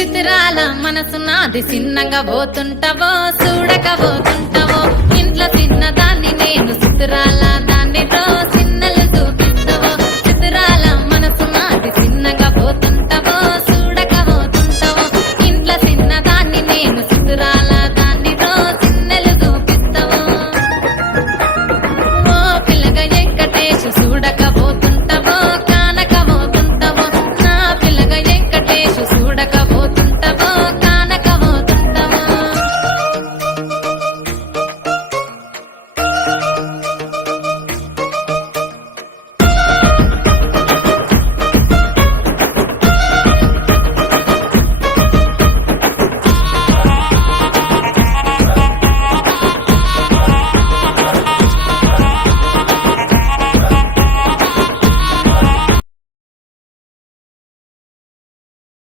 చిత్రాల మనసు నాది చిన్నగా పోతుంటావో చూడక పోతుంటావో ఇంట్లో చిన్నదాన్ని నేను చిత్రాల